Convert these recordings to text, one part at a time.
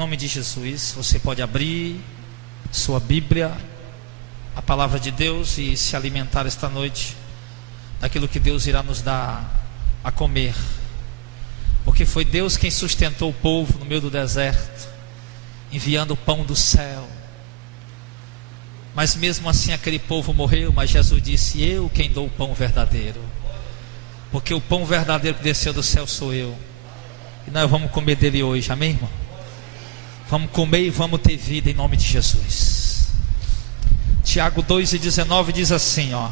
nome de Jesus, você pode abrir sua Bíblia, a palavra de Deus, e se alimentar esta noite daquilo que Deus irá nos dar a comer, porque foi Deus quem sustentou o povo no meio do deserto, enviando o pão do céu. Mas mesmo assim aquele povo morreu, mas Jesus disse: eu quem dou o pão verdadeiro, porque o pão verdadeiro que desceu do céu sou eu, e nós vamos comer dele hoje, amém, irmão? Vamos comer e vamos ter vida em nome de Jesus. Tiago 2,19 diz assim, ó: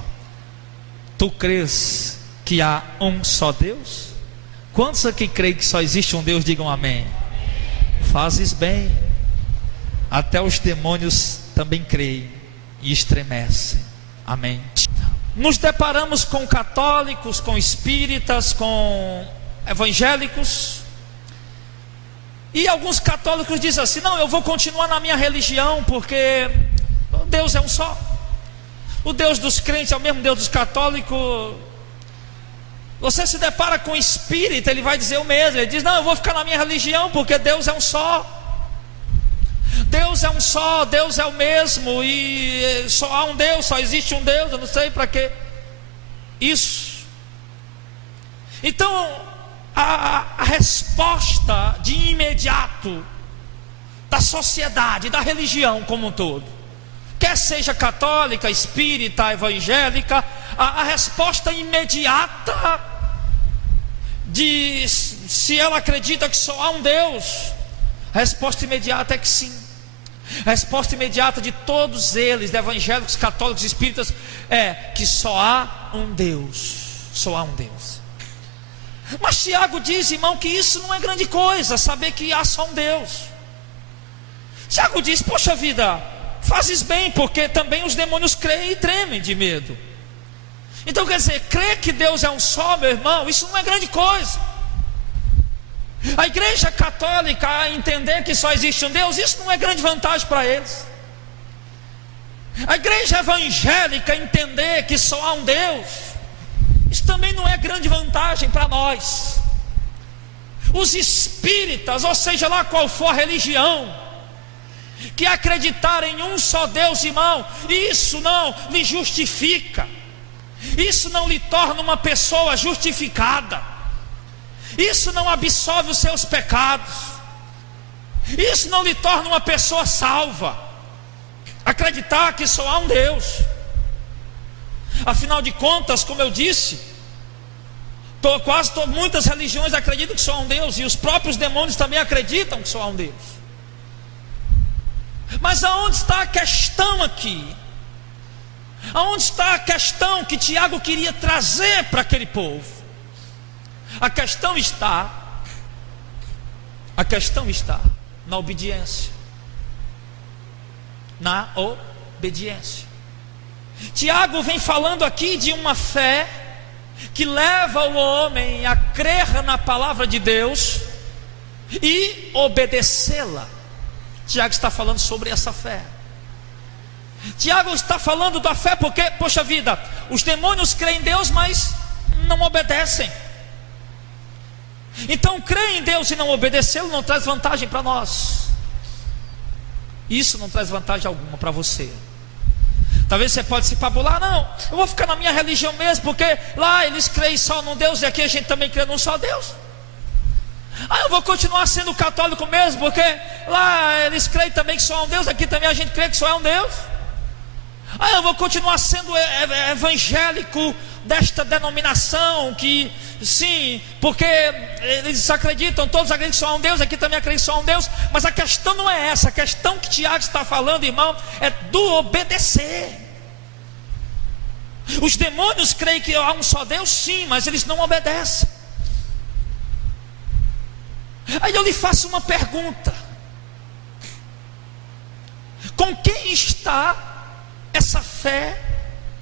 tu crês que há um só Deus? Quantos aqui creem que só existe um Deus? Digam amém. Fazes bem, até os demônios também creem e estremecem, amém. Nos deparamos com católicos, com espíritas, com evangélicos, e alguns católicos dizem assim: não, eu vou continuar na minha religião, porque Deus é um só. O Deus dos crentes é o mesmo Deus dos católicos. Você se depara com um espírita, ele vai dizer o mesmo. Ele diz: não, eu vou ficar na minha religião, porque Deus é um só. Deus é um só, Deus é o mesmo, e só há um Deus, só existe um Deus. Eu não sei para que isso. Então a resposta de imediato da sociedade, da religião como um todo, quer seja católica, espírita, evangélica, a resposta imediata de se ela acredita que só há um Deus, a resposta imediata é que sim. A resposta imediata de todos eles, de evangélicos, católicos, espíritas, é que só há um Deus. Só há um Deus. Mas Tiago diz, irmão, que isso não é grande coisa, saber que há só um Deus. Tiago diz: poxa vida, fazes bem, porque também os demônios creem e tremem de medo. Então quer dizer, crer que Deus é um só, meu irmão, isso não é grande coisa. A igreja católica a entender que só existe um Deus, isso não é grande vantagem para eles. A igreja evangélica entender que só há um Deus, isso também não é grande vantagem para nós. Os espíritas, ou seja lá qual for a religião, que acreditar em um só Deus, irmão, isso não lhe justifica, isso não lhe torna uma pessoa justificada, isso não absolve os seus pecados, isso não lhe torna uma pessoa salva. Acreditar que só há um Deus. Afinal de contas, como eu disse, muitas religiões acreditam que só há um Deus, e os próprios demônios também acreditam que só há um Deus. Mas aonde está a questão aqui? Aonde está a questão que Tiago queria trazer para aquele povo? A questão está na obediência. Na obediência. Tiago vem falando aqui de uma fé que leva o homem a crer na palavra de Deus e obedecê-la. Tiago está falando sobre essa fé. Tiago está falando da fé porque, poxa vida, os demônios creem em Deus, mas não obedecem. Então crer em Deus e não obedecê-lo não traz vantagem para nós. Isso não traz vantagem alguma para você. Talvez você pode se pabular: não, eu vou ficar na minha religião mesmo, porque lá eles creem só num Deus e aqui a gente também crê num só Deus. Eu vou continuar sendo católico mesmo, porque lá eles creem também que só há um Deus, aqui também a gente crê que só há um Deus. Eu vou continuar sendo evangélico desta denominação, que sim, porque eles acreditam, todos acreditam que só há um Deus, aqui também acreditam que só há um Deus. Mas a questão não é essa. A questão que Tiago está falando, irmão, é do obedecer. Os demônios creem que há um só Deus, sim, mas eles não obedecem. Aí eu lhe faço uma pergunta: com quem está essa fé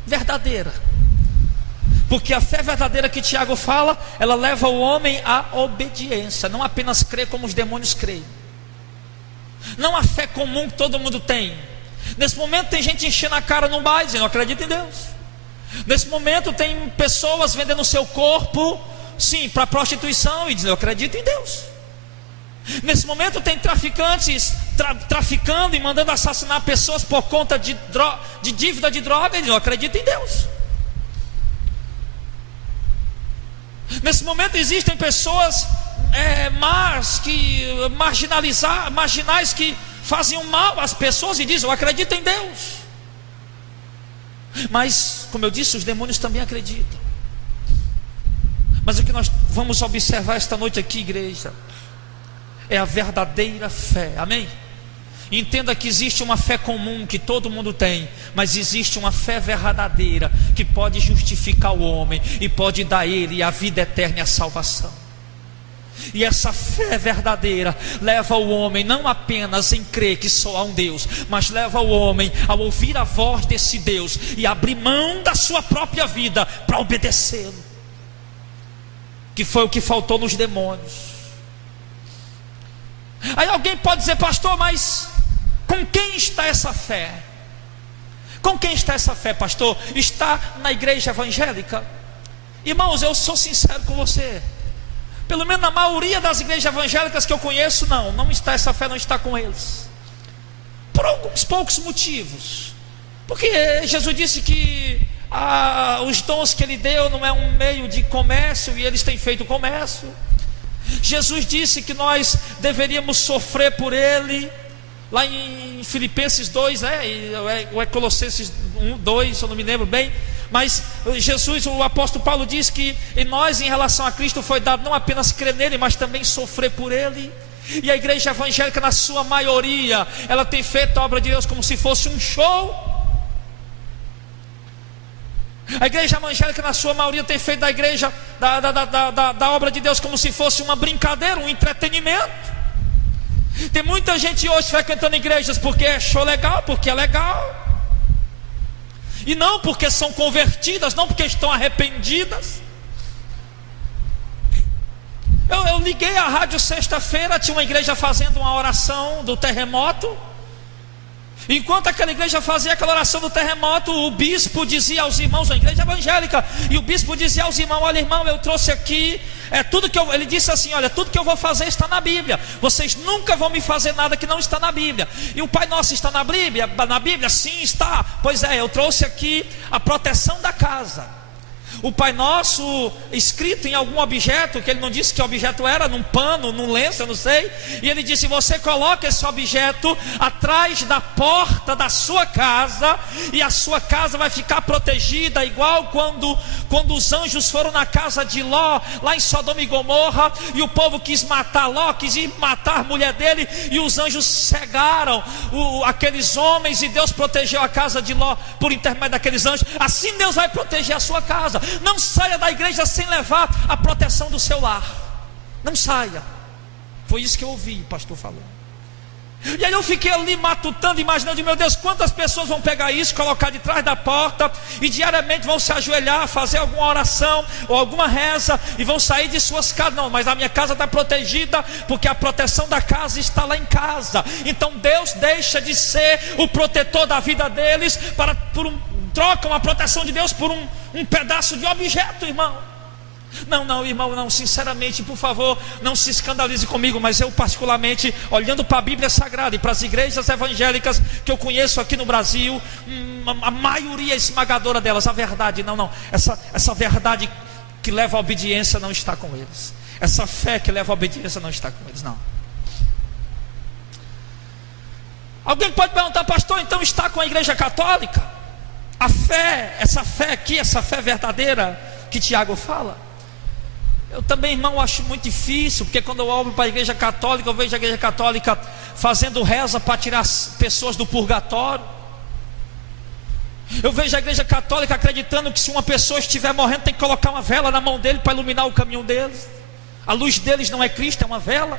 verdadeira? Porque a fé verdadeira que Tiago fala, ela leva o homem à obediência, não apenas crer como os demônios creem. Não a fé comum que todo mundo tem. Nesse momento tem gente enchendo a cara num bar dizendo: eu acredito em Deus. Nesse momento tem pessoas vendendo o seu corpo, sim, para prostituição e dizendo: eu acredito em Deus. Nesse momento tem traficantes traficando e mandando assassinar pessoas por conta de dívida de droga. Eles não acreditam em Deus. Nesse momento existem pessoas marginais que fazem mal às pessoas e dizem: eu acredito em Deus. Mas, como eu disse, os demônios também acreditam. Mas o que nós vamos observar esta noite aqui, igreja, é a verdadeira fé. Amém? Entenda que existe uma fé comum que todo mundo tem, mas existe uma fé verdadeira que pode justificar o homem e pode dar a ele a vida eterna e a salvação. E essa fé verdadeira leva o homem não apenas em crer que só há um Deus, mas leva o homem a ouvir a voz desse Deus e abrir mão da sua própria vida para obedecê-lo, que foi o que faltou nos demônios. Aí alguém pode dizer: pastor, mas com quem está essa fé? Com quem está essa fé, pastor? Está na igreja evangélica? Irmãos, eu sou sincero com você, pelo menos na maioria das igrejas evangélicas que eu conheço, não está essa fé, não está com eles, por alguns poucos motivos. Porque Jesus disse que os dons que Ele deu não é um meio de comércio, e eles têm feito comércio. Jesus disse que nós deveríamos sofrer por Ele, lá em Filipenses 2, ou é Colossenses 1, 2, eu não me lembro bem. Mas Jesus, o apóstolo Paulo diz que em nós, em relação a Cristo, foi dado não apenas crer nele, mas também sofrer por Ele. E a igreja evangélica, na sua maioria, ela tem feito a obra de Deus como se fosse um show. A igreja evangélica, na sua maioria, tem feito da igreja, da obra de Deus, como se fosse uma brincadeira, um entretenimento. Tem muita gente hoje frequentando igrejas porque é show legal, porque é legal, e não porque são convertidas, não porque estão arrependidas. Eu liguei a rádio sexta-feira, tinha uma igreja fazendo uma oração do terremoto. Enquanto aquela igreja fazia aquela oração do terremoto, o bispo dizia aos irmãos, a igreja evangélica, e o bispo dizia aos irmãos: olha, irmão, eu trouxe aqui ele disse assim: olha, tudo que eu vou fazer está na Bíblia, vocês nunca vão me fazer nada que não está na Bíblia. E o Pai Nosso está na Bíblia? Na Bíblia? Sim, está. Pois é, eu trouxe aqui a proteção da casa. O Pai Nosso escrito em algum objeto, que ele não disse que objeto era, num pano, num lenço, eu não sei. E ele disse: você coloca esse objeto atrás da porta da sua casa, e a sua casa vai ficar protegida, igual quando os anjos foram na casa de Ló, lá em Sodoma e Gomorra, e o povo quis matar Ló, quis ir matar a mulher dele, e os anjos cegaram aqueles homens, e Deus protegeu a casa de Ló por intermédio daqueles anjos. Assim Deus vai proteger a sua casa. Não saia da igreja sem levar a proteção do seu lar. Não saia. Foi isso que eu ouvi o pastor falando. E aí eu fiquei ali matutando, imaginando: meu Deus, quantas pessoas vão pegar isso, colocar de trás da porta, e diariamente vão se ajoelhar, fazer alguma oração ou alguma reza, e vão sair de suas casas. Não, mas a minha casa está protegida, porque a proteção da casa está lá em casa. Então Deus deixa de ser o protetor da vida deles trocam a proteção de Deus por um pedaço de objeto, irmão. Não, irmão, não, sinceramente, por favor, não se escandalize comigo, mas eu particularmente, olhando para a Bíblia Sagrada e para as igrejas evangélicas que eu conheço aqui no Brasil, a maioria esmagadora delas, a verdade, essa verdade que leva à obediência não está com eles. Essa fé que leva à obediência não está com eles, não. Alguém pode perguntar: pastor, então está com a igreja católica? A fé, essa fé aqui, essa fé verdadeira que Tiago fala, eu também, irmão, acho muito difícil, porque quando eu olho para a igreja católica, eu vejo a igreja católica fazendo reza para tirar as pessoas do purgatório. Eu vejo a igreja católica acreditando que se uma pessoa estiver morrendo, tem que colocar uma vela na mão dele para iluminar o caminho deles. A luz deles não é Cristo, é uma vela.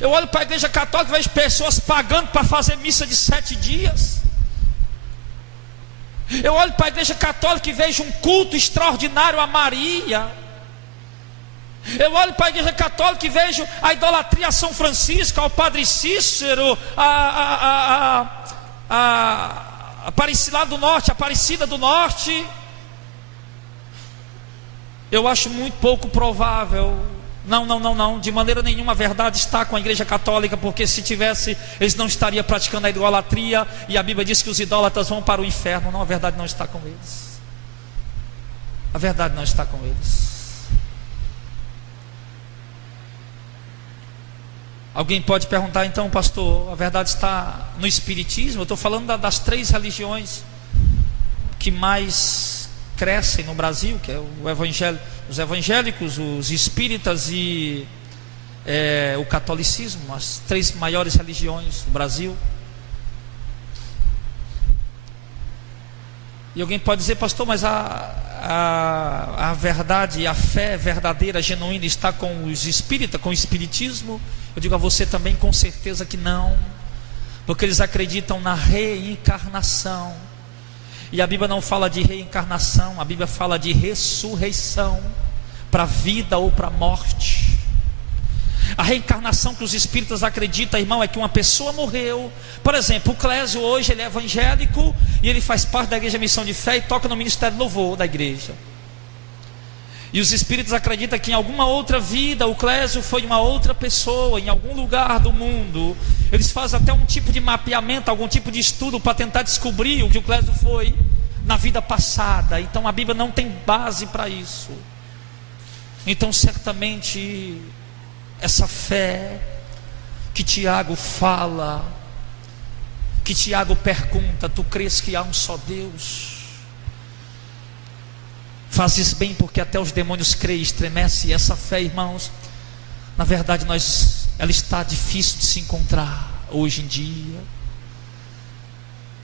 Eu olho para a igreja católica e vejo pessoas pagando para fazer missa de 7 dias. Eu olho para a igreja católica e vejo um culto extraordinário a Maria. Eu olho para a igreja católica e vejo a idolatria a São Francisco, ao Padre Cícero, a Aparecida do Norte, Aparecida do Norte. Eu acho muito pouco provável, Não, de maneira nenhuma a verdade está com a igreja católica, porque se tivesse, eles não estariam praticando a idolatria, e a Bíblia diz que os idólatras vão para o inferno. Não, a verdade não está com eles. A verdade não está com eles. Alguém pode perguntar, então, pastor, a verdade está no espiritismo? Eu estou falando das 3 religiões que mais crescem no Brasil, que é os evangélicos, os espíritas e o catolicismo, as 3 maiores religiões do Brasil. E alguém pode dizer, pastor, mas a verdade, a fé verdadeira, genuína, está com os espíritas, com o espiritismo? Eu digo a você também, com certeza que não, porque eles acreditam na reencarnação. E a Bíblia não fala de reencarnação, a Bíblia fala de ressurreição, para a vida ou para a morte. A reencarnação que os espíritas acreditam, irmão, é que uma pessoa morreu. Por exemplo, o Clésio hoje ele é evangélico e ele faz parte da igreja Missão de Fé e toca no ministério de louvor da igreja. E os espíritos acreditam que em alguma outra vida o Clésio foi uma outra pessoa, em algum lugar do mundo. Eles fazem até um tipo de mapeamento, algum tipo de estudo para tentar descobrir o que o Clésio foi na vida passada. Então a Bíblia não tem base para isso. Então certamente essa fé que Tiago fala, que Tiago pergunta, tu crês que há um só Deus? Fazes bem, porque até os demônios creem, estremece. E essa fé, irmãos, na verdade ela está difícil de se encontrar hoje em dia.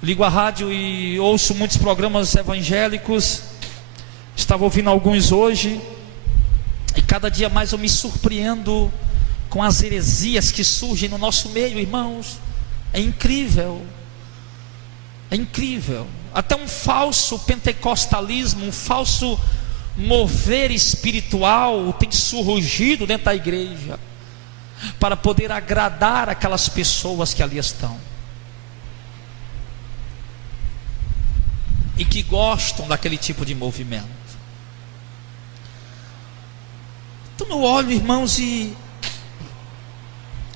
Ligo a rádio e ouço muitos programas evangélicos. Estava ouvindo alguns hoje, e cada dia mais eu me surpreendo com as heresias que surgem no nosso meio, irmãos. É incrível. É incrível. Até um falso pentecostalismo, um falso mover espiritual tem surgido dentro da igreja, para poder agradar aquelas pessoas que ali estão e que gostam daquele tipo de movimento. Então eu olho, irmãos, e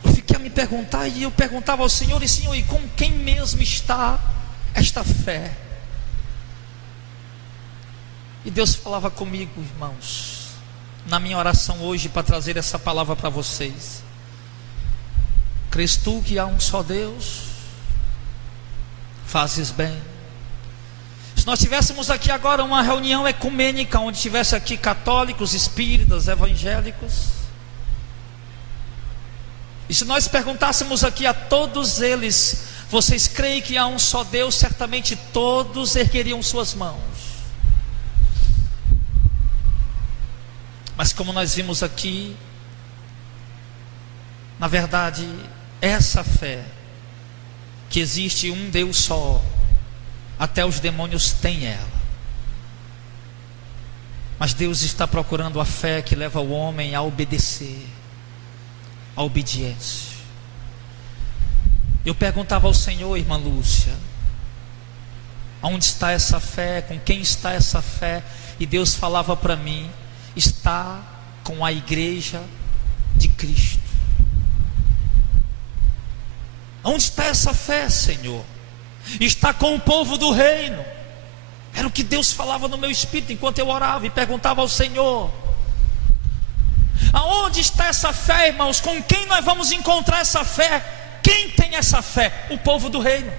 eu fiquei a me perguntar, e eu perguntava ao Senhor, e com quem mesmo está esta fé? E Deus falava comigo, irmãos, na minha oração hoje, para trazer essa palavra para vocês. Crês tu que há um só Deus? Fazes bem. Se nós tivéssemos aqui agora uma reunião ecumênica, onde tivesse aqui católicos, espíritas, evangélicos, e se nós perguntássemos aqui a todos eles, vocês creem que há um só Deus? Certamente todos ergueriam suas mãos. Mas como nós vimos aqui, na verdade, essa fé, que existe um Deus só, até os demônios têm ela. Mas Deus está procurando a fé que leva o homem a obedecer, a obediência. Eu perguntava ao Senhor, irmã Lúcia, onde está essa fé? Com quem está essa fé? E Deus falava para mim, está com a igreja de Cristo. Onde está essa fé, Senhor? Está com o povo do reino. Era o que Deus falava no meu espírito enquanto eu orava e perguntava ao Senhor. Aonde está essa fé, irmãos? Com quem nós vamos encontrar essa fé? Quem tem essa fé? O povo do reino.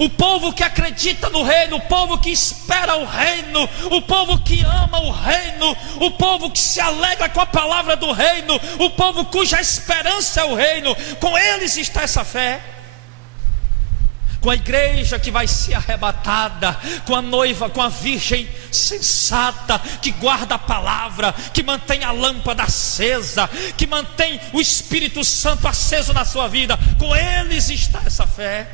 O povo que acredita no reino, o povo que espera o reino, o povo que ama o reino, o povo que se alegra com a palavra do reino, o povo cuja esperança é o reino. Com eles está essa fé. Com a igreja que vai ser arrebatada, com a noiva, com a virgem sensata, que guarda a palavra, que mantém a lâmpada acesa, que mantém o Espírito Santo aceso na sua vida. Com eles está essa fé.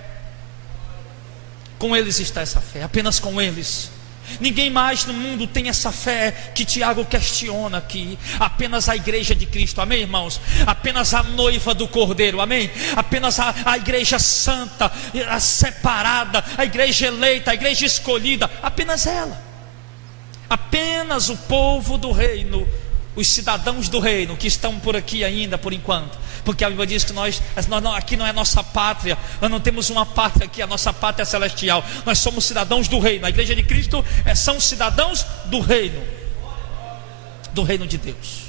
Com eles está essa fé, apenas com eles. Ninguém mais no mundo tem essa fé que Tiago questiona aqui. Apenas a igreja de Cristo, amém, irmãos? Apenas a noiva do Cordeiro, amém? Apenas a igreja santa, a separada, a igreja eleita, a igreja escolhida, apenas ela. Apenas o povo do reino os cidadãos do reino que estão por aqui ainda por enquanto, porque a Bíblia diz que aqui não é nossa pátria, nós não temos uma pátria aqui, a nossa pátria é celestial, nós somos cidadãos do reino. A igreja de Cristo são cidadãos do reino de Deus.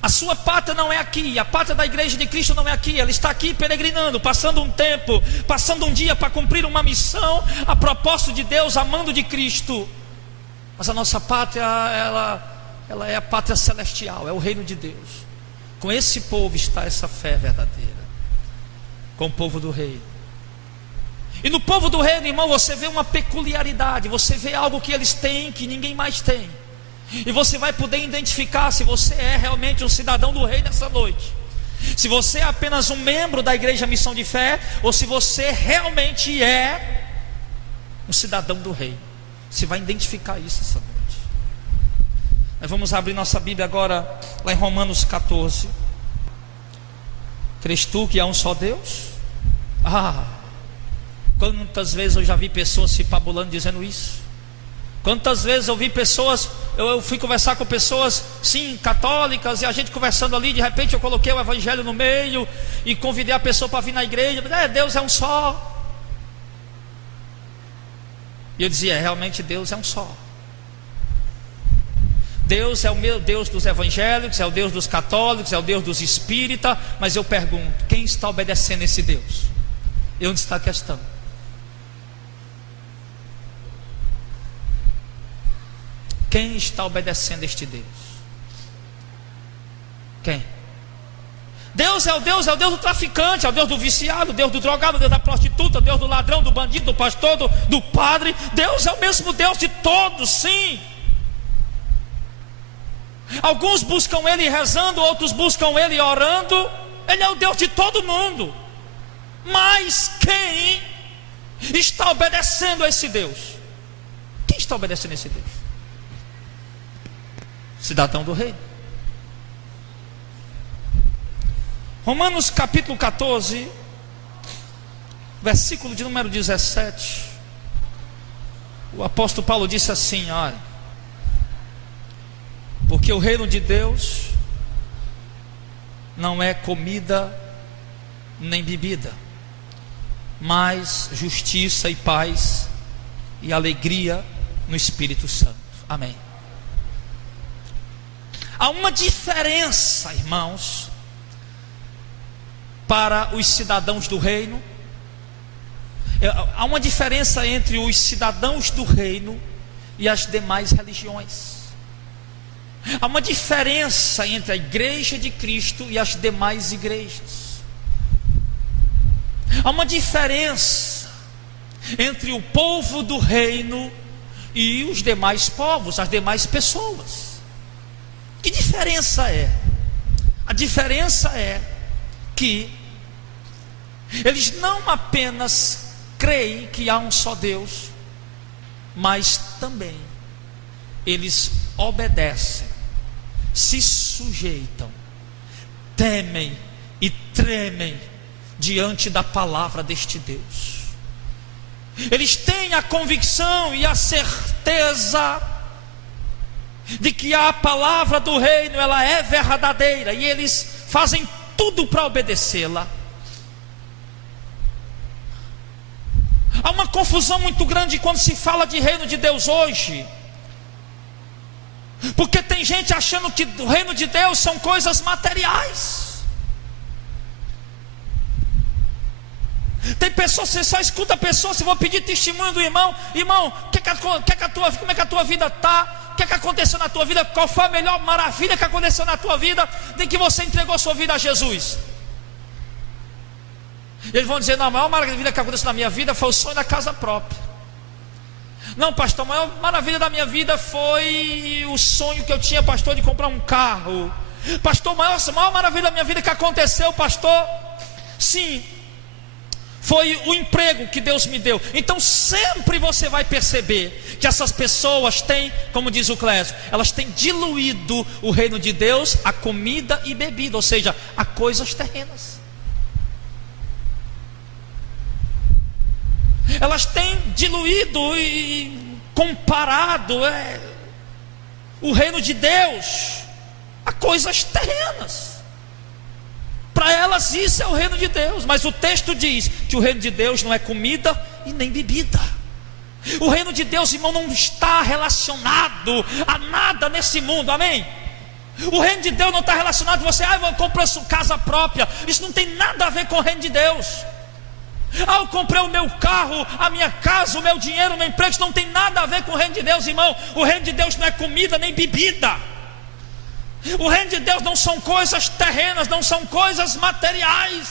A sua pátria não é aqui, a pátria da igreja de Cristo não é aqui, ela está aqui peregrinando, passando um tempo, passando um dia para cumprir uma missão, a propósito de Deus, amando de Cristo. Mas a nossa pátria, ela é a pátria celestial, é o reino de Deus. Com esse povo está essa fé verdadeira, com o povo do reino. E no povo do reino, irmão, você vê uma peculiaridade, você vê algo que eles têm que ninguém mais tem. E você vai poder identificar se você é realmente um cidadão do reino nessa noite, se você é apenas um membro da igreja Missão de Fé, ou se você realmente é um cidadão do reino. Você vai identificar isso essa noite. Nós vamos abrir nossa Bíblia agora lá em Romanos 14. Crês tu que há um só Deus? Quantas vezes eu já vi pessoas se pabulando dizendo isso. Quantas vezes eu vi pessoas, eu fui conversar com pessoas, sim, católicas, e a gente conversando ali, de repente eu coloquei o evangelho no meio e convidei a pessoa para vir na igreja. Deus é um só. E eu dizia, realmente Deus é um só. Deus é o meu Deus dos evangélicos, é o Deus dos católicos, é o Deus dos espíritas. Mas eu pergunto, quem está obedecendo esse Deus? E onde está a questão? Quem está obedecendo este Deus? Quem? Deus é o Deus do traficante, é o Deus do viciado, o Deus do drogado, o Deus da prostituta, o Deus do ladrão, do bandido, do pastor, do padre. Deus é o mesmo Deus de todos, sim. Alguns buscam Ele rezando, outros buscam Ele orando. Ele é o Deus de todo mundo. Mas quem está obedecendo a esse Deus? Quem está obedecendo a esse Deus? Cidadão do reino. Romanos capítulo 14, versículo de número 17. O apóstolo Paulo disse assim: olha, porque o reino de Deus não é comida nem bebida, mas justiça e paz e alegria no Espírito Santo. Amém. Há uma diferença, irmãos, para os cidadãos do reino. Há uma diferença entre os cidadãos do reino e as demais religiões. Há uma diferença entre a igreja de Cristo e as demais igrejas. Há uma diferença entre o povo do reino e os demais povos, as demais pessoas. Que diferença é? A diferença é que eles não apenas creem que há um só Deus, mas também eles obedecem, se sujeitam, temem e tremem diante da palavra deste Deus. Eles têm a convicção e a certeza de que a palavra do reino, ela é verdadeira, e eles fazem tudo para obedecê-la. Há uma confusão muito grande quando se fala de reino de Deus hoje, porque tem gente achando que o reino de Deus são coisas materiais. Tem pessoas, você só escuta a pessoa, se vou pedir testemunho do irmão, como é que a tua vida está? O que é que aconteceu na tua vida? Qual foi a melhor maravilha que aconteceu na tua vida de que você entregou sua vida a Jesus? Eles vão dizer: não, a maior maravilha que aconteceu na minha vida foi o sonho da casa própria. Não, pastor, a maior maravilha da minha vida foi o sonho que eu tinha, pastor, de comprar um carro. Pastor, a maior maravilha da minha vida que aconteceu, pastor, sim, foi o emprego que Deus me deu. Então sempre você vai perceber que essas pessoas têm, como diz o Clésio, elas têm diluído o reino de Deus a comida e bebida, ou seja, a coisas terrenas. Elas têm diluído e comparado o reino de Deus a coisas terrenas. Para elas isso é o reino de Deus. Mas o texto diz que o reino de Deus não é comida e nem bebida. O reino de Deus, irmão, não está relacionado a nada nesse mundo, amém? O reino de Deus não está relacionado a você, eu vou comprar sua casa própria. Isso não tem nada a ver com o reino de Deus. Eu comprei o meu carro, a minha casa, o meu dinheiro, o meu emprego. Isso não tem nada a ver com o reino de Deus, irmão. O reino de Deus não é comida nem bebida. O reino de Deus não são coisas terrenas, não são coisas materiais.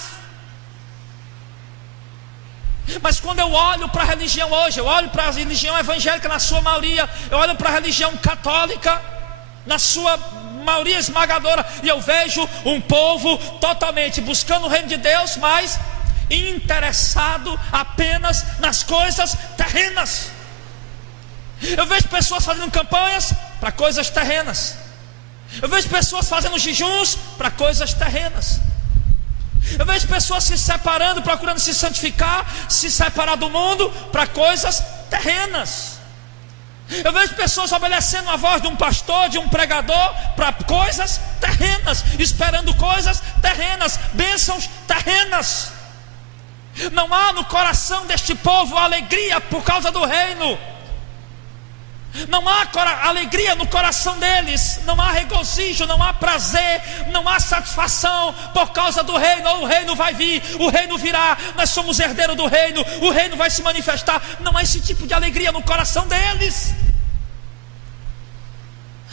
Mas quando eu olho para a religião hoje, eu olho para a religião evangélica na sua maioria, eu olho para a religião católica na sua maioria esmagadora, e eu vejo um povo totalmente buscando o reino de Deus, mas interessado apenas nas coisas terrenas. Eu vejo pessoas fazendo campanhas para coisas terrenas. Eu vejo pessoas fazendo jejuns para coisas terrenas. Eu vejo pessoas se separando, procurando se santificar, se separar do mundo para coisas terrenas. Eu vejo pessoas obedecendo a voz de um pastor, de um pregador, para coisas terrenas, esperando coisas terrenas, bênçãos terrenas. Não há no coração deste povo alegria por causa do reino. Não há alegria no coração deles, não há regozijo, não há prazer, não há satisfação por causa do reino. O reino vai vir, o reino virá, nós somos herdeiros do reino, o reino vai se manifestar. Não há esse tipo de alegria no coração deles.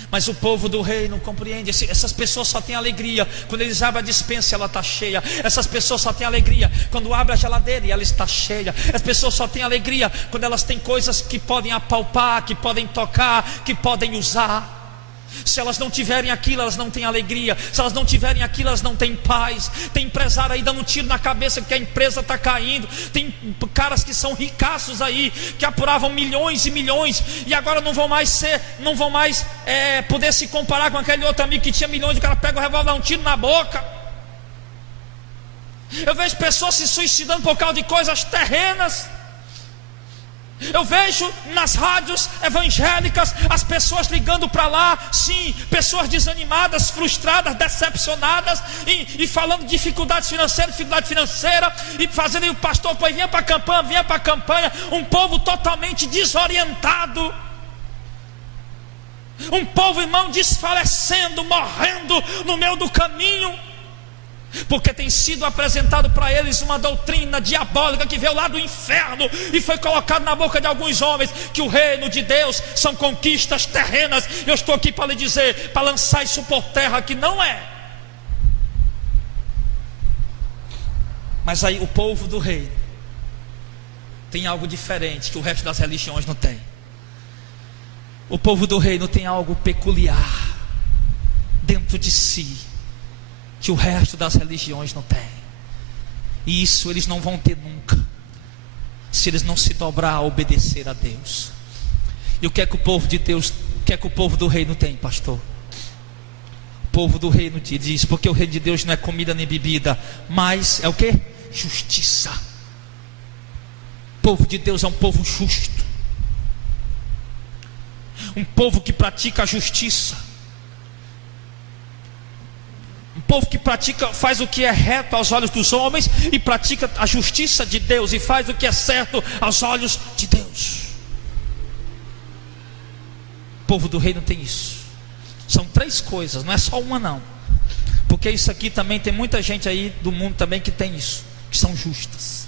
Mas o povo do reino compreende. Essas pessoas só têm alegria quando eles abrem a despensa e ela está cheia. Essas pessoas só têm alegria quando abrem a geladeira e ela está cheia. As pessoas só têm alegria quando elas têm coisas que podem apalpar, que podem tocar, que podem usar. Se elas não tiverem aquilo, elas não têm alegria. Se elas não tiverem aquilo, elas não têm paz. Tem empresário aí dando um tiro na cabeça porque a empresa está caindo. Tem caras que são ricaços aí, que apuravam milhões e milhões, e agora não vão mais poder se comparar com aquele outro amigo que tinha milhões. O cara pega o revólver e dá um tiro na boca. Eu vejo pessoas se suicidando por causa de coisas terrenas. Eu vejo nas rádios evangélicas as pessoas ligando para lá, sim, pessoas desanimadas, frustradas, decepcionadas, e falando de dificuldade financeira, e fazendo o pastor, pois vinha para a campanha, um povo totalmente desorientado, um povo, irmão, desfalecendo, morrendo no meio do caminho, porque tem sido apresentado para eles uma doutrina diabólica que veio lá do inferno e foi colocado na boca de alguns homens, que o reino de Deus são conquistas terrenas. Eu estou aqui para lhe dizer, para lançar isso por terra, que não é. Mas aí o povo do reino tem algo diferente que o resto das religiões não tem. O povo do reino tem algo peculiar dentro de si que o resto das religiões não tem. E isso eles não vão ter nunca, se eles não se dobrar a obedecer a Deus. E o que é que o povo de Deus, o que é que o povo do reino tem, pastor? O povo do reino diz, porque o reino de Deus não é comida nem bebida, mas é o que? Justiça. O povo de Deus é um povo justo, um povo que pratica a justiça, um povo que faz o que é reto aos olhos dos homens, e pratica a justiça de Deus, e faz o que é certo aos olhos de Deus. O povo do reino tem isso. São três coisas, não é só uma não, porque isso aqui também tem muita gente aí do mundo também que tem isso, que são justas.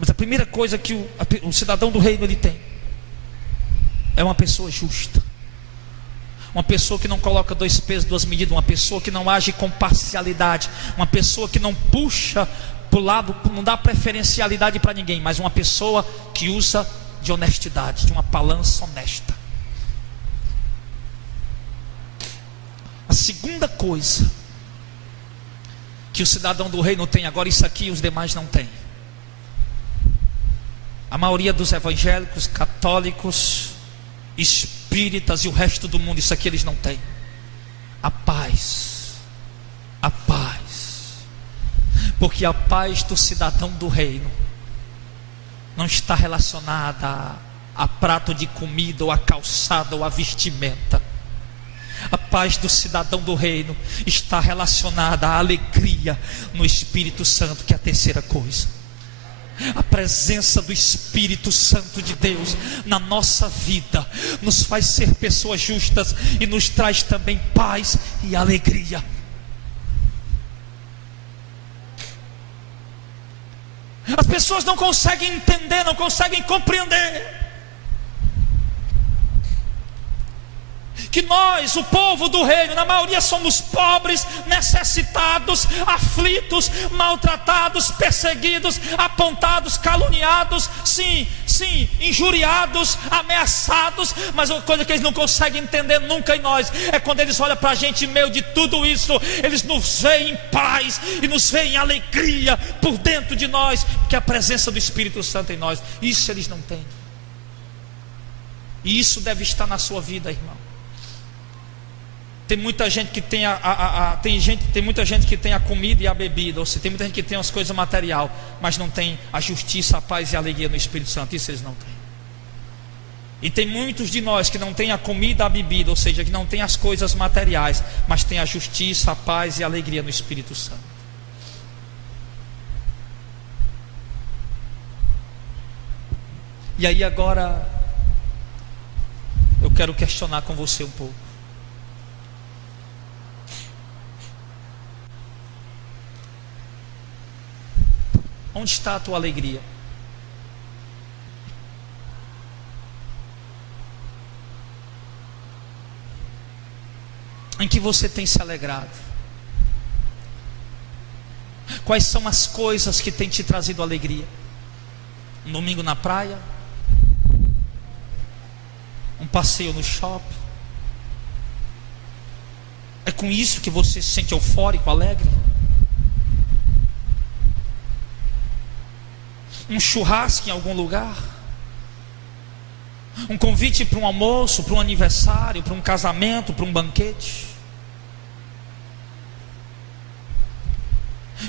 Mas a primeira coisa que o cidadão do reino ele tem é uma pessoa justa. Uma pessoa que não coloca dois pesos, duas medidas. Uma pessoa que não age com parcialidade. Uma pessoa que não puxa para o lado, não dá preferencialidade para ninguém. Mas uma pessoa que usa de honestidade, de uma balança honesta. A segunda coisa que o cidadão do reino tem, agora isso aqui os demais não têm. A maioria dos evangélicos, católicos, espíritas e o resto do mundo, isso aqui eles não têm. A paz. A paz. Porque a paz do cidadão do reino não está relacionada a prato de comida, ou a calçada, ou a vestimenta. A paz do cidadão do reino está relacionada à alegria no Espírito Santo, que é a terceira coisa. A presença do Espírito Santo de Deus na nossa vida nos faz ser pessoas justas e nos traz também paz e alegria. As pessoas não conseguem entender, não conseguem compreender que nós, o povo do reino, na maioria somos pobres, necessitados, aflitos, maltratados, perseguidos, apontados, caluniados, sim, injuriados, ameaçados. Mas uma coisa que eles não conseguem entender nunca em nós é quando eles olham para a gente, em meio de tudo isso, eles nos veem em paz e nos veem em alegria por dentro de nós, porque a presença do Espírito Santo em nós, isso eles não têm. E isso deve estar na sua vida, irmão. Tem muita gente que tem tem muita gente que tem a comida e a bebida, ou seja, tem muita gente que tem as coisas material, mas não tem a justiça, a paz e a alegria no Espírito Santo. Isso eles não têm. E tem muitos de nós que não tem a comida, a bebida, ou seja, que não tem as coisas materiais, mas tem a justiça, a paz e a alegria no Espírito Santo. E aí agora eu quero questionar com você um pouco. Onde está a tua alegria? Em que você tem se alegrado? Quais são as coisas que têm te trazido alegria? Um domingo na praia? Um passeio no shopping? É com isso que você se sente eufórico, alegre? Um churrasco em algum lugar? Um convite para um almoço, para um aniversário, para um casamento, para um banquete?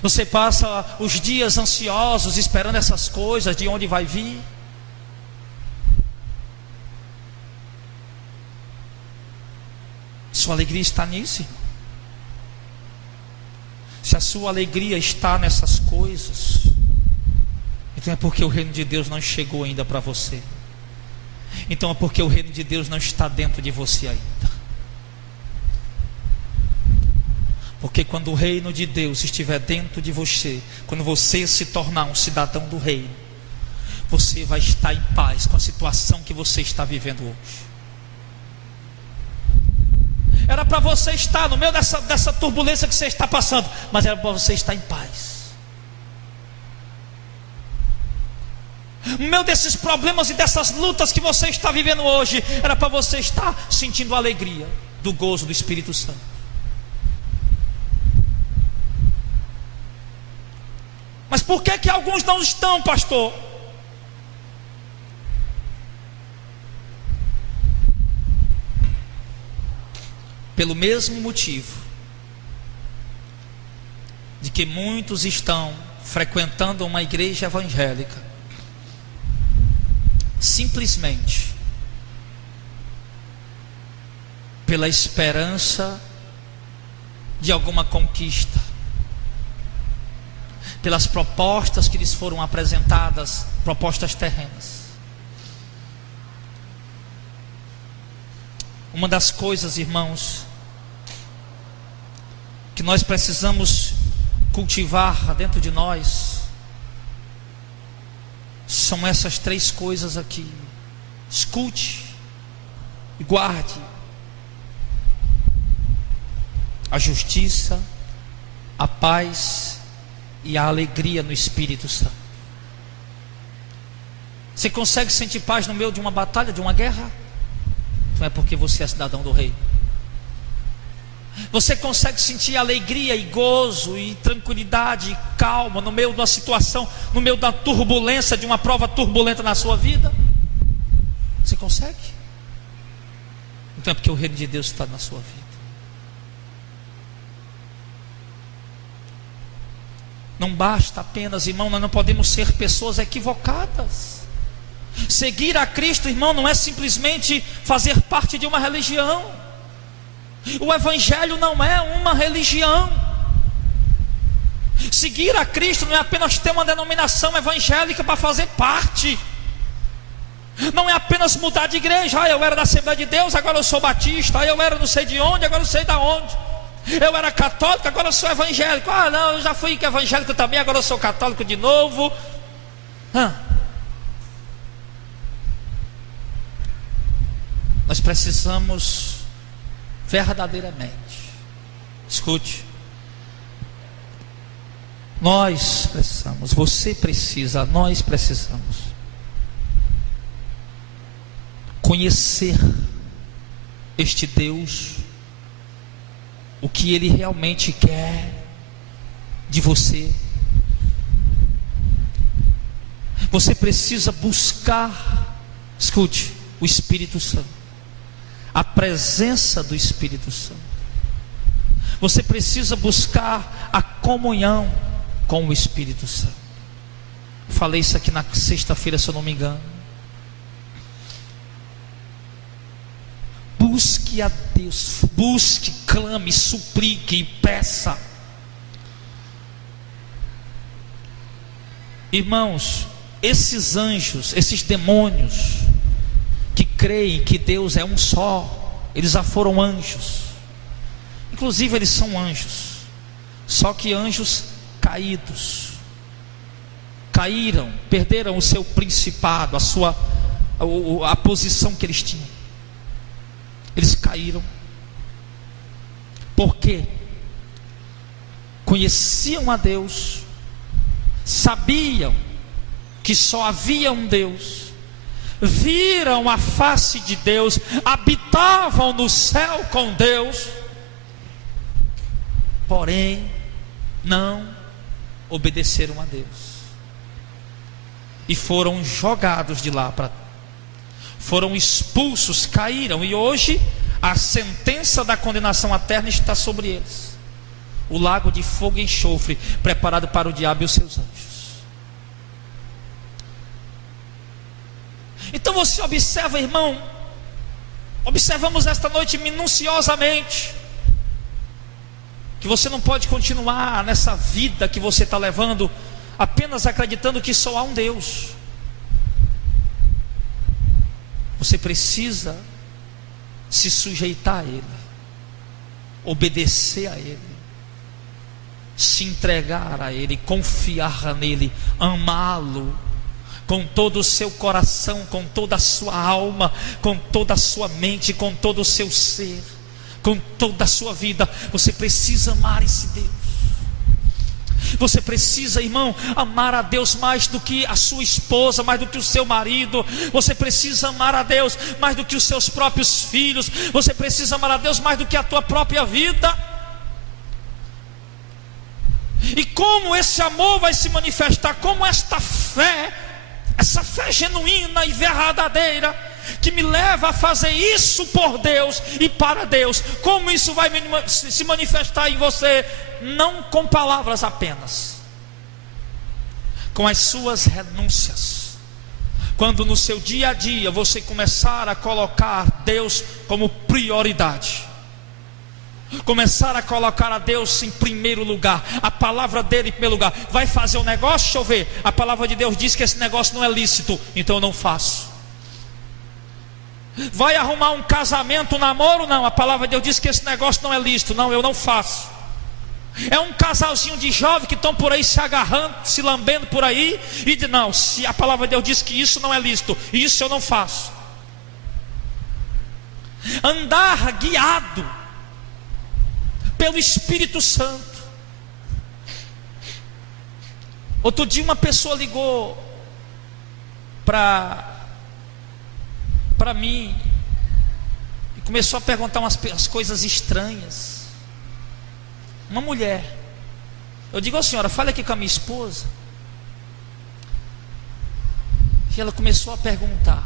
Você passa os dias ansiosos esperando essas coisas, de onde vai vir? Sua alegria está nisso, irmão? Se a sua alegria está nessas coisas, então é porque o reino de Deus não chegou ainda para você. Então é porque o reino de Deus não está dentro de você ainda. Porque quando o reino de Deus estiver dentro de você, quando você se tornar um cidadão do reino, você vai estar em paz com a situação que você está vivendo hoje. Era para você estar no meio dessa turbulência que você está passando, mas era para você estar em paz. No meio desses problemas e dessas lutas que você está vivendo hoje, era para você estar sentindo a alegria do gozo do Espírito Santo. Mas por que alguns não estão, pastor? Pelo mesmo motivo de que muitos estão frequentando uma igreja evangélica simplesmente pela esperança de alguma conquista, pelas propostas que lhes foram apresentadas, propostas terrenas. Uma das coisas, irmãos, que nós precisamos cultivar dentro de nós são essas três coisas aqui. Escute e guarde: a justiça, a paz e a alegria no Espírito Santo. Você consegue sentir paz no meio de uma batalha, de uma guerra? Não é porque você é cidadão do reino. Você consegue sentir alegria e gozo e tranquilidade e calma no meio da situação, no meio da turbulência, de uma prova turbulenta na sua vida? Você consegue? Então é porque o reino de Deus está na sua vida. Não basta apenas, irmão, nós não podemos ser pessoas equivocadas. Seguir a Cristo, irmão, não é simplesmente fazer parte de uma religião. O Evangelho não é uma religião. Seguir a Cristo não é apenas ter uma denominação evangélica para fazer parte. Não é apenas mudar de igreja. Eu era da Assembleia de Deus, agora eu sou batista. Eu era não sei de onde, agora eu sei de onde. Eu era católico, agora eu sou evangélico. Não, eu já fui evangélico também, agora eu sou católico de novo. Nós precisamos verdadeiramente, escute, nós precisamos, você precisa, nós precisamos conhecer este Deus, o que Ele realmente quer de você. Você precisa buscar, escute, o Espírito Santo, a presença do Espírito Santo. Você precisa buscar a comunhão com o Espírito Santo. Falei isso aqui na sexta-feira, se eu não me engano. Busque a Deus, busque, clame, suplique e peça. Irmãos, esses anjos, esses demônios que creem que Deus é um só, eles já foram anjos. Inclusive eles são anjos, só que anjos caídos. Caíram, perderam o seu principado, a posição que eles tinham. Eles caíram. Por quê? Conheciam a Deus, sabiam que só havia um Deus, viram a face de Deus, habitavam no céu com Deus, porém não obedeceram a Deus e foram jogados de lá para, foram expulsos, caíram, e hoje a sentença da condenação eterna está sobre eles, o lago de fogo e enxofre preparado para o diabo e os seus anjos. Então você observa, irmão, observamos esta noite minuciosamente que você não pode continuar nessa vida que você está levando apenas acreditando que só há um Deus. Você precisa se sujeitar a Ele, obedecer a Ele, se entregar a Ele, confiar nele, amá-lo com todo o seu coração, com toda a sua alma, com toda a sua mente, com todo o seu ser, com toda a sua vida. Você precisa amar esse Deus. Você precisa, irmão, amar a Deus mais do que a sua esposa, mais do que o seu marido. Você precisa amar a Deus mais do que os seus próprios filhos. Você precisa amar a Deus mais do que a tua própria vida. E como esse amor vai se manifestar? Como esta fé, essa fé genuína e verdadeira, que me leva a fazer isso por Deus e para Deus, como isso vai se manifestar em você? Não com palavras apenas, com as suas renúncias. Quando no seu dia a dia você começar a colocar Deus como prioridade, começar a colocar a Deus em primeiro lugar, a palavra dele em primeiro lugar, vai fazer um negócio, deixa eu ver, a palavra de Deus diz que esse negócio não é lícito, então eu não faço. Vai arrumar um casamento, um namoro, não, a palavra de Deus diz que esse negócio não é lícito, não, eu não faço. É um casalzinho de jovens que estão por aí se agarrando, se lambendo por aí, e diz, não, se a palavra de Deus diz que isso não é lícito, isso eu não faço. Andar guiado pelo Espírito Santo. Outro dia uma pessoa ligou para mim e começou a perguntar umas coisas estranhas. Uma mulher. Eu digo, ó senhora, fale aqui com a minha esposa. E ela começou a perguntar: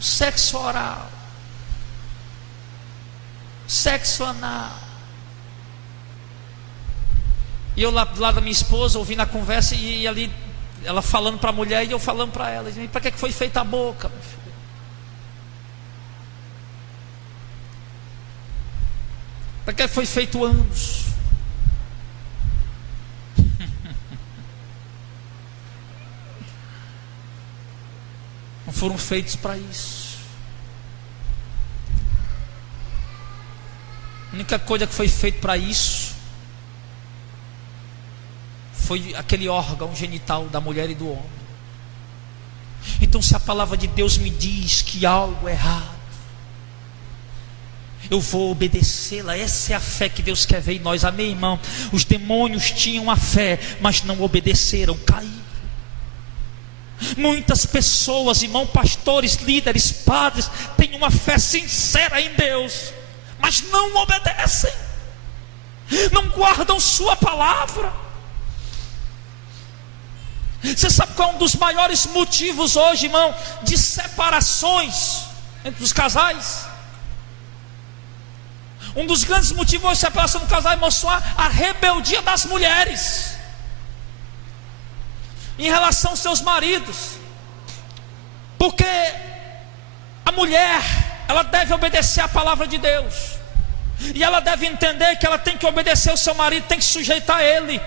sexo oral, sexo anal. E eu lá do lado da minha esposa, ouvindo a conversa, e ali ela falando para a mulher e eu falando para ela: para que foi feita a boca, meu filho? Para que foi feito anos. Não foram feitos para isso. A única coisa que foi feita para isso foi aquele órgão genital da mulher e do homem. Então, se a palavra de Deus me diz que algo é errado, eu vou obedecê-la. Essa é a fé que Deus quer ver em nós. Amém, irmão? Os demônios tinham a fé, mas não obedeceram, caíram. Muitas pessoas, irmão, pastores, líderes, padres, têm uma fé sincera em Deus, mas não obedecem, não guardam sua palavra. Você sabe qual é um dos maiores motivos hoje, irmão, de separações entre os casais? Um dos grandes motivos hoje de separação do casal, irmão, são a rebeldia das mulheres em relação aos seus maridos. Porque a mulher, ela deve obedecer a palavra de Deus, e ela deve entender que ela tem que obedecer ao seu marido, tem que sujeitar ele.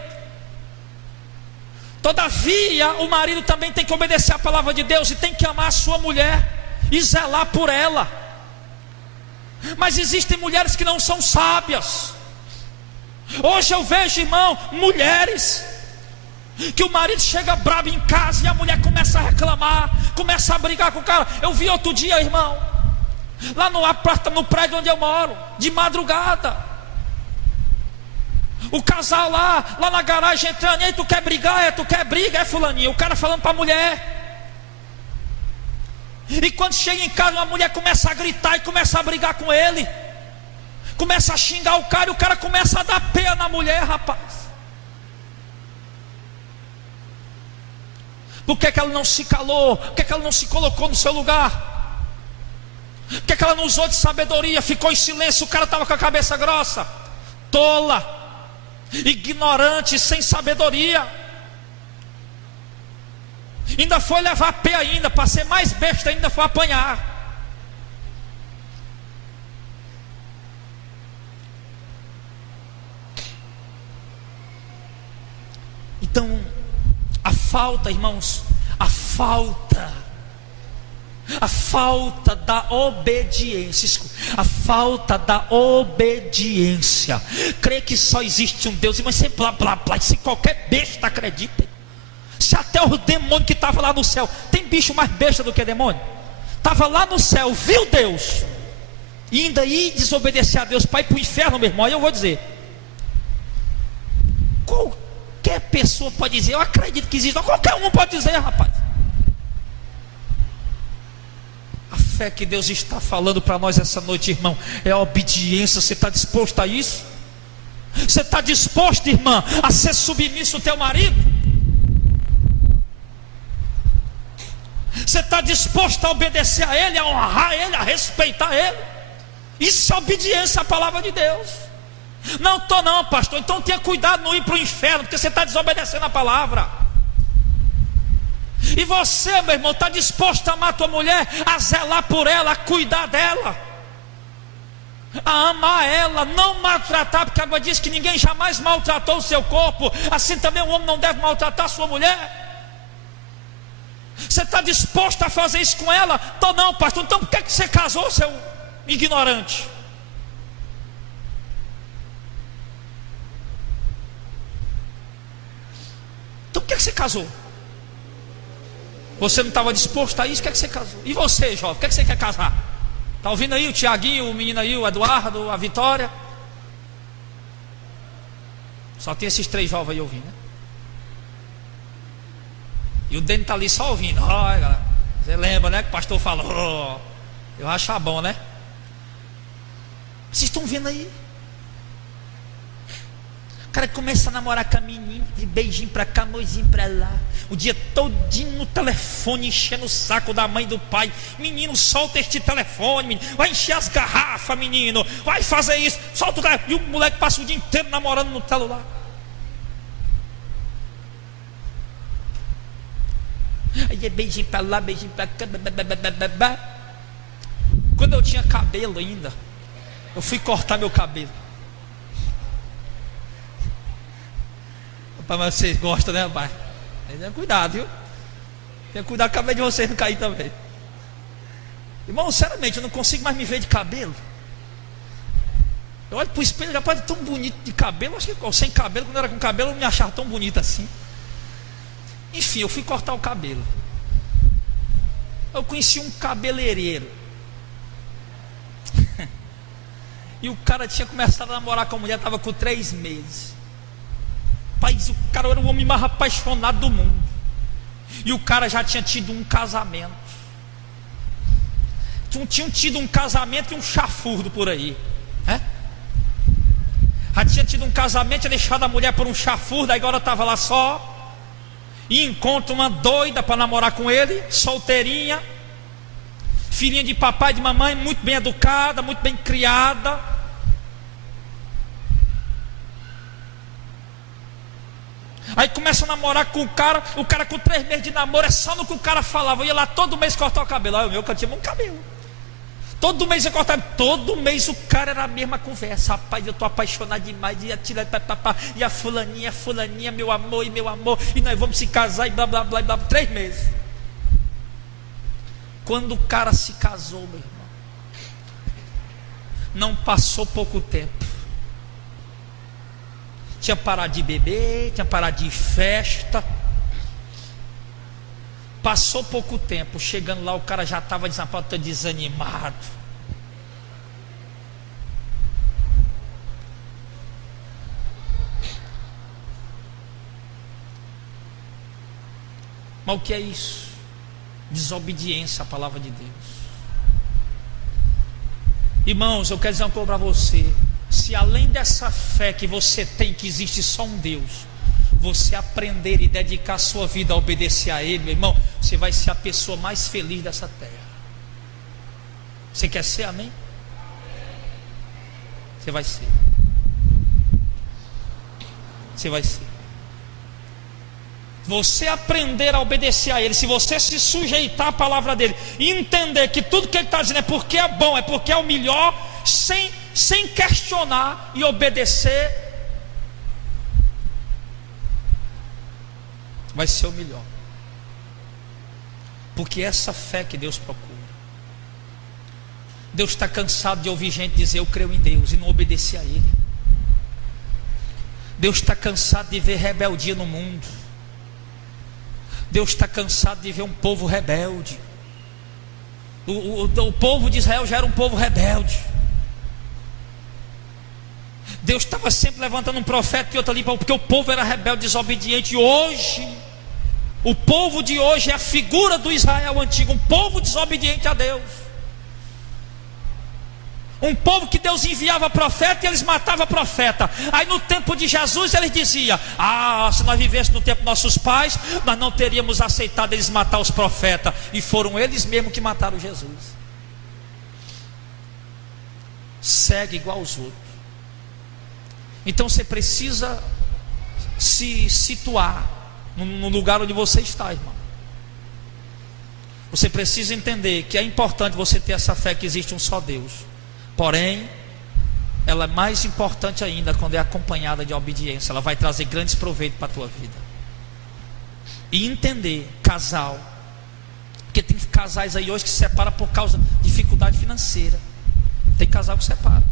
Todavia, o marido também tem que obedecer a palavra de Deus e tem que amar a sua mulher e zelar por ela. Mas existem mulheres que não são sábias. Hoje eu vejo, irmão, mulheres que o marido chega brabo em casa e a mulher começa a reclamar, começa a brigar com o cara. Eu vi outro dia, irmão, lá no prédio onde eu moro, de madrugada, o casal lá na garagem entrando. E aí, tu quer brigar? Tu quer briga? Fulaninho. O cara falando para a mulher. E quando chega em casa, uma mulher começa a gritar e começa a brigar com ele, começa a xingar o cara, e o cara começa a dar pé na mulher, rapaz. Por que ela não se calou? Por que ela não se colocou no seu lugar? Por que ela não usou de sabedoria? Ficou em silêncio. O cara estava com a cabeça grossa, tola, ignorante, sem sabedoria. Ainda foi levar pé ainda, para ser mais besta ainda foi apanhar. Então, a falta, irmãos, a falta da obediência, a falta da obediência, crer que só existe um Deus, mas sem blá blá blá, se qualquer besta acredita. Se até o demônio que estava lá no céu, tem bicho mais besta do que demônio? Estava lá no céu, viu Deus, e ainda ia desobedecer a Deus para ir para o inferno, meu irmão. Aí eu vou dizer, qualquer pessoa pode dizer, eu acredito que existe, qualquer um pode dizer, rapaz. A fé que Deus está falando para nós essa noite, irmão, é a obediência. Você está disposto a isso? Você está disposto, irmã, a ser submisso ao teu marido? Você está disposto a obedecer a ele, a honrar ele, a respeitar ele? Isso é obediência à palavra de Deus. Não estou não, pastor. Então tenha cuidado, não ir para o inferno, porque você está desobedecendo a palavra. E você, meu irmão, está disposto a amar a tua mulher, a zelar por ela, a cuidar dela, a amar ela, não maltratar, porque a Bíblia diz que ninguém jamais maltratou o seu corpo. Assim também o homem não deve maltratar a sua mulher. Você está disposto a fazer isso com ela? Tô não, pastor. Então por que você casou, seu ignorante? Então por que você casou? Você não estava disposto a isso, por que você casou? E você, jovem, por que você quer casar? Está ouvindo aí o Tiaguinho, o menino aí, o Eduardo, a Vitória? Só tem esses 3 jovens aí ouvindo, né? E o Dene está ali só ouvindo. Olha, galera, você lembra, né, que o pastor falou? Eu acho bom, né? Vocês estão vendo aí? O cara começa a namorar com a menina, de beijinho pra cá, amorzinho pra lá, o dia todinho no telefone, enchendo o saco da mãe e do pai. Menino, solta este telefone, menino. Vai encher as garrafas, menino. Vai fazer isso, solta o telefone. E o moleque passa o dia inteiro namorando no celular. Aí é beijinho pra lá, beijinho pra cá. Quando eu tinha cabelo ainda, eu fui cortar meu cabelo. Rapaz, mas vocês gostam, né, rapaz? Tenha cuidado, viu? Tenha cuidado com a cabeça de vocês não cair também. Irmão, sinceramente, eu não consigo mais me ver de cabelo. Eu olho para o espelho, rapaz, é tão bonito de cabelo. Acho que sem cabelo, quando eu era com cabelo, eu não me achava tão bonito assim. Enfim, eu fui cortar o cabelo. Eu conheci um cabeleireiro. E o cara tinha começado a namorar com a mulher, estava com 3 meses. Rapaz, o cara era o homem mais apaixonado do mundo. E o cara já tinha tido um casamento. Tinham tido um casamento e um chafurdo por aí, né? Já tinha tido um casamento, tinha deixado a mulher por um chafurdo, agora estava lá só. E encontra uma doida para namorar com ele, solteirinha, filhinha de papai e de mamãe, muito bem educada, muito bem criada. Aí começa a namorar com o cara com 3 meses de namoro, é só no que o cara falava. Eu ia lá todo mês cortar o cabelo. Aí o meu, que eu tinha um cabelo. Todo mês eu cortava, todo mês o cara era a mesma conversa. Rapaz, eu estou apaixonado demais. E a fulaninha, meu amor, e nós vamos se casar, e blá blá blá, blá 3 meses. Quando o cara se casou, meu irmão, não passou pouco tempo. Tinha parado de beber, tinha parado de ir festa. Passou pouco tempo, chegando lá o cara já estava desanimado. Mas o que é isso? Desobediência à palavra de Deus. Irmãos, eu quero dizer uma coisa para você. Se além dessa fé que você tem, que existe só um Deus, você aprender e dedicar a sua vida a obedecer a Ele, meu irmão, você vai ser a pessoa mais feliz dessa terra. Você quer ser, amém? Você vai ser. Você vai ser. Você aprender a obedecer a Ele, se você se sujeitar à palavra dEle, e entender que tudo que Ele está dizendo é porque é bom, é porque é o melhor, sem questionar e obedecer, vai ser o melhor. Porque é essa fé que Deus procura. Deus está cansado de ouvir gente dizer eu creio em Deus e não obedecer a Ele. Deus está cansado de ver rebeldia no mundo. Deus está cansado de ver um povo rebelde. O povo de Israel já era um povo rebelde. Deus estava sempre levantando um profeta e outro ali, porque o povo era rebelde, desobediente. E hoje, o povo de hoje é a figura do Israel antigo, um povo desobediente a Deus. Um povo que Deus enviava profeta e eles matavam profeta. Aí no tempo de Jesus eles diziam: se nós vivêssemos no tempo dos nossos pais, nós não teríamos aceitado eles matar os profetas. E foram eles mesmos que mataram Jesus. Segue igual aos outros. Então você precisa se situar no lugar onde você está, irmão. Você precisa entender que é importante você ter essa fé que existe um só Deus. Porém, ela é mais importante ainda quando é acompanhada de obediência. Ela vai trazer grandes proveitos para a tua vida. E entender, casal, porque tem casais aí hoje que se separam por causa de dificuldade financeira. Tem casal que separa.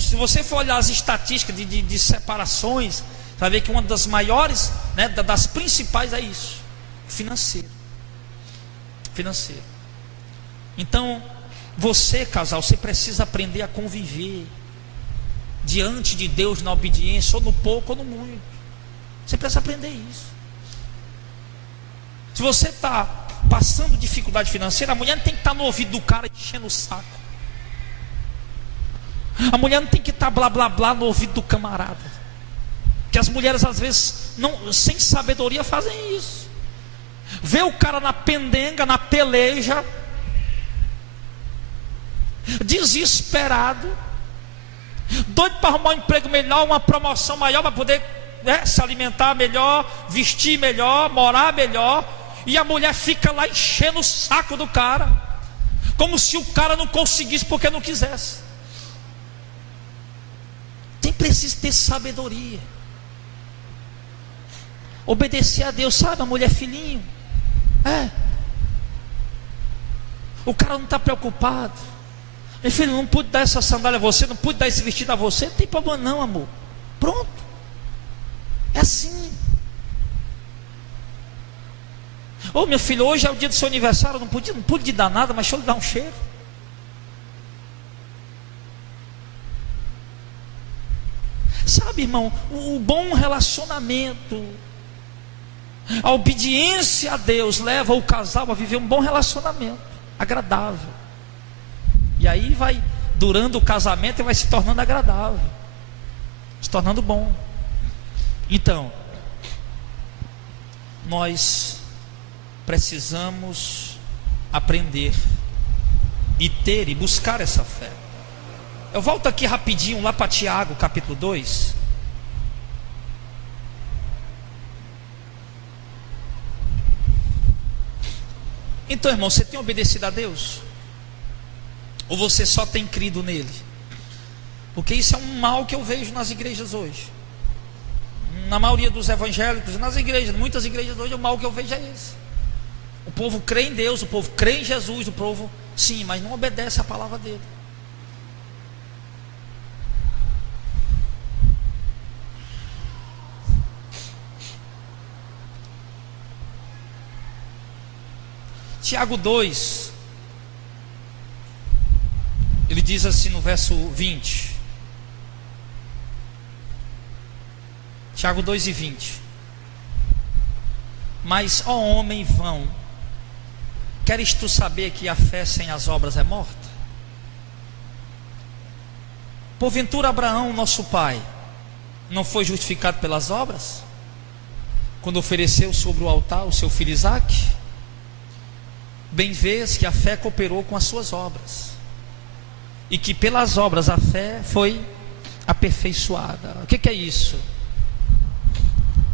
Se você for olhar as estatísticas de separações, você vai ver que uma das maiores, né, das principais é isso: financeiro. Então, você, casal, você precisa aprender a conviver diante de Deus na obediência, ou no pouco ou no muito. Você precisa aprender isso. Se você está passando dificuldade financeira, a mulher não tem que estar no ouvido do cara enchendo o saco. A mulher não tem que estar blá blá blá no ouvido do camarada. Que as mulheres às vezes sem sabedoria fazem isso. Vê o cara na pendenga, na peleja, desesperado, doido para arrumar um emprego melhor, uma promoção maior, para poder, né, se alimentar melhor, vestir melhor, morar melhor. E a mulher fica lá enchendo o saco do cara, como se o cara não conseguisse porque não quisesse. Precisa ter sabedoria. Obedecer a Deus, sabe? A mulher filhinho. O cara não está preocupado. Meu filho, não pude dar essa sandália a você, não pude dar esse vestido a você. Não tem problema não, amor. Pronto. É assim. Ô meu filho, hoje é o dia do seu aniversário. Eu não pude lhe dar nada, mas deixa eu lhe dar um cheiro. Sabe, irmão, o bom relacionamento, a obediência a Deus leva o casal a viver um bom relacionamento, agradável. E aí vai durando o casamento e vai se tornando agradável, se tornando bom. Então, nós precisamos aprender e ter e buscar essa fé. Eu volto aqui rapidinho lá para Tiago capítulo 2. Então, irmão, você tem obedecido a Deus? Ou você só tem crido nele? Porque isso é um mal que eu vejo nas igrejas hoje. Na maioria dos evangélicos, nas igrejas, muitas igrejas hoje, o mal que eu vejo é esse. O povo crê em Deus, o povo crê em Jesus, o povo sim, mas não obedece a palavra dele. Tiago 2, ele diz assim no verso 20, Tiago 2 e 20: Mas, ó homem vão, queres tu saber que a fé sem as obras é morta? Porventura Abraão, nosso pai, não foi justificado pelas obras, quando ofereceu sobre o altar o seu filho Isaque? Bem vês que a fé cooperou com as suas obras, e que pelas obras a fé foi aperfeiçoada. O que é isso?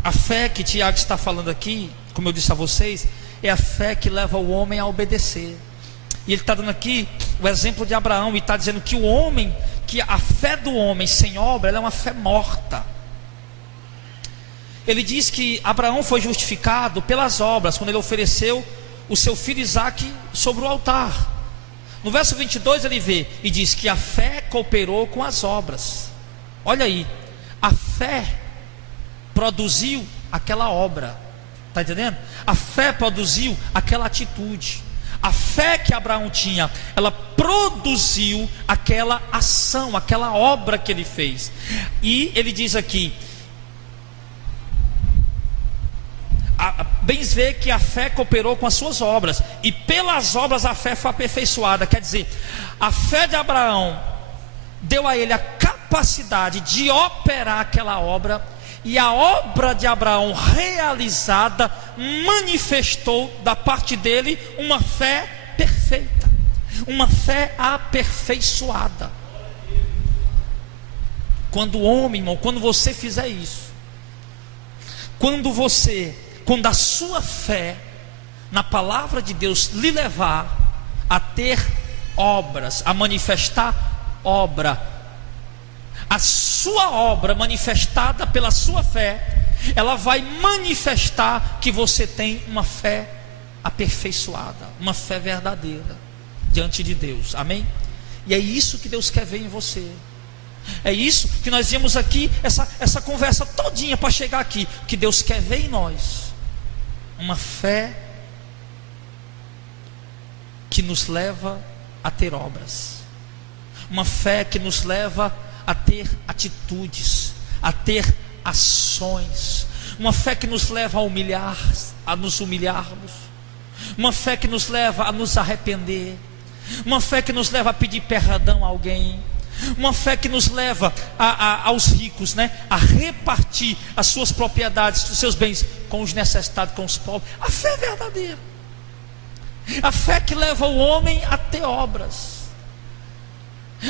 A fé que Tiago está falando aqui, como eu disse a vocês, é a fé que leva o homem a obedecer. E ele está dando aqui o exemplo de Abraão, e está dizendo que o homem, que a fé do homem sem obra, ela é uma fé morta. Ele diz que Abraão foi justificado pelas obras, quando ele ofereceu o seu filho Isaque sobre o altar. No verso 22 ele vê e diz que a fé cooperou com as obras. Olha aí, a fé produziu aquela obra, está entendendo? A fé produziu aquela atitude. A fé que Abraão tinha, ela produziu aquela ação, aquela obra que ele fez. E ele diz aqui: bem vê que a fé cooperou com as suas obras, e pelas obras a fé foi aperfeiçoada. Quer dizer, a fé de Abraão deu a ele a capacidade de operar aquela obra, e a obra de Abraão realizada manifestou da parte dele uma fé perfeita, uma fé aperfeiçoada. Quando o homem, irmão, quando você fizer isso, quando a sua fé na palavra de Deus lhe levar a ter obras, a manifestar obra, a sua obra manifestada pela sua fé, ela vai manifestar que você tem uma fé aperfeiçoada, uma fé verdadeira diante de Deus, amém? E é isso que Deus quer ver em você. É isso que nós vimos aqui, essa conversa todinha para chegar aqui, que Deus quer ver em nós uma fé que nos leva a ter obras, uma fé que nos leva a ter atitudes, a ter ações, uma fé que nos leva a humilhar, a nos humilharmos, uma fé que nos leva a nos arrepender, uma fé que nos leva a pedir perdão a alguém, uma fé que nos leva aos ricos, né, a repartir as suas propriedades, os seus bens com os necessitados, com os pobres. A fé é verdadeira, a fé que leva o homem a ter obras,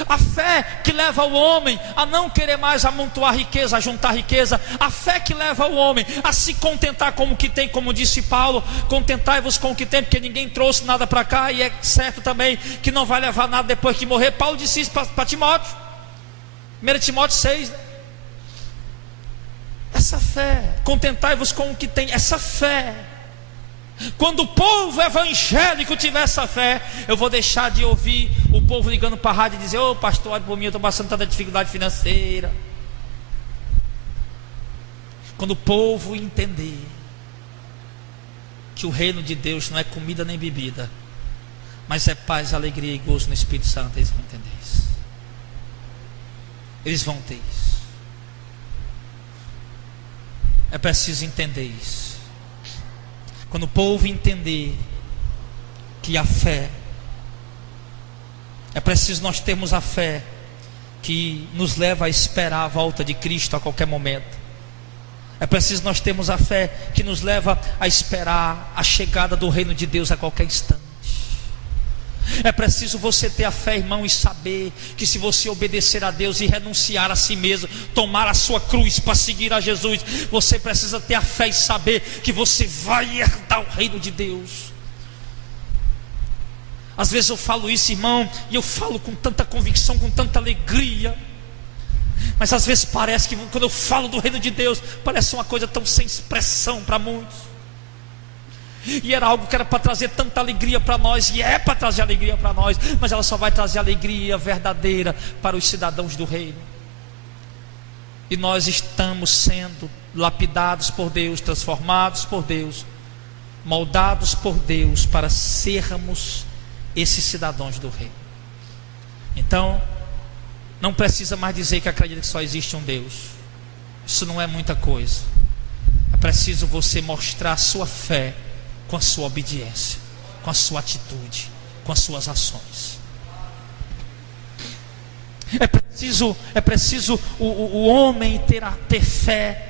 a fé que leva o homem a não querer mais amontoar riqueza, a juntar riqueza, a fé que leva o homem a se contentar com o que tem, como disse Paulo: contentai-vos com o que tem, porque ninguém trouxe nada para cá, e é certo também que não vai levar nada depois que morrer. Paulo disse isso para Timóteo, 1 Timóteo 6, né? É Essa fé. Contentai-vos com o que tem. Essa fé. Quando o povo evangélico tiver essa fé, eu vou deixar de ouvir o povo ligando para a rádio e dizer: ô pastor, olha por mim, eu estou passando tanta dificuldade financeira. Quando o povo entender que o reino de Deus não é comida nem bebida, mas é paz, alegria e gozo no Espírito Santo, eles vão entender isso. Eles vão ter isso. É preciso entender isso. Quando o povo entender que a fé, é preciso nós termos a fé que nos leva a esperar a volta de Cristo a qualquer momento. É preciso nós termos a fé que nos leva a esperar a chegada do reino de Deus a qualquer instante. É preciso você ter a fé, irmão, e saber que se você obedecer a Deus e renunciar a si mesmo, tomar a sua cruz para seguir a Jesus, você precisa ter a fé e saber que você vai herdar o reino de Deus. Às vezes eu falo isso, irmão, e eu falo com tanta convicção, com tanta alegria, mas às vezes parece que quando eu falo do reino de Deus, parece uma coisa tão sem expressão para muitos. E era algo que era para trazer tanta alegria para nós, e é para trazer alegria para nós, mas ela só vai trazer alegria verdadeira para os cidadãos do reino. E nós estamos sendo lapidados por Deus, transformados por Deus, moldados por Deus para sermos esses cidadãos do reino. Então, não precisa mais dizer que acredita que só existe um Deus. Isso não é muita coisa. É preciso você mostrar a sua fé com a sua obediência, com a sua atitude, com as suas ações. É preciso o homem ter fé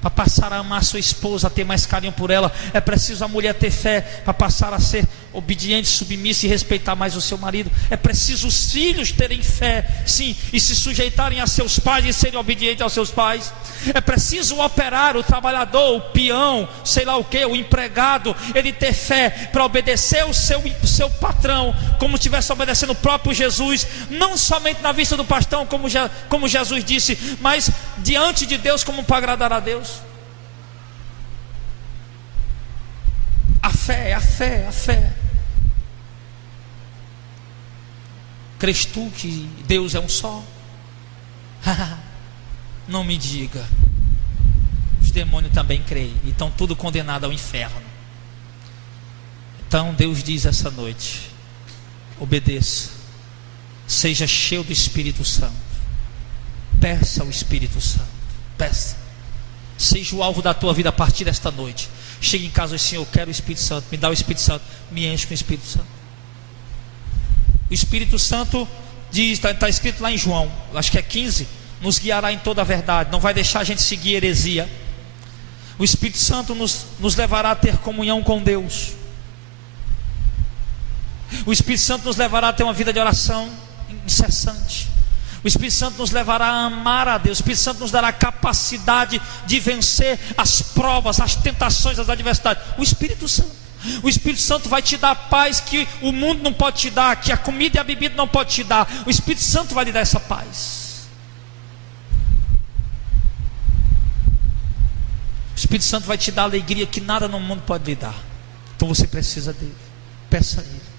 para passar a amar sua esposa, a ter mais carinho por ela. É preciso a mulher ter fé para passar a ser obediente, submissa e respeitar mais o seu marido. É preciso os filhos terem fé, sim, e se sujeitarem a seus pais e serem obedientes aos seus pais. É preciso o operário, o trabalhador, o peão, sei lá o que, o empregado, ele ter fé para obedecer o seu patrão, como estivesse obedecendo o próprio Jesus, não somente na vista do pastor, como Jesus disse, mas diante de Deus, como para agradar a Deus. A fé, a fé, a fé. Crês tu que Deus é um só? Não me diga. Os demônios também creem e estão tudo condenados ao inferno. Então Deus diz essa noite: obedeça, seja cheio do Espírito Santo, peça ao Espírito Santo, peça, seja o alvo da tua vida a partir desta noite. Chega em casa e diz: Senhor, eu quero o Espírito Santo, me dá o Espírito Santo, me enche com o Espírito Santo. O Espírito Santo diz, está escrito lá em João, acho que é 15, nos guiará em toda a verdade, não vai deixar a gente seguir heresia. O Espírito Santo nos levará a ter comunhão com Deus. O Espírito Santo nos levará a ter uma vida de oração incessante. O Espírito Santo nos levará a amar a Deus. O Espírito Santo nos dará a capacidade de vencer as provas, as tentações, as adversidades. O Espírito Santo. O Espírito Santo vai te dar paz que o mundo não pode te dar, que a comida e a bebida não pode te dar. O Espírito Santo vai lhe dar essa paz. O Espírito Santo vai te dar alegria que nada no mundo pode lhe dar. Então você precisa dele. Peça a ele.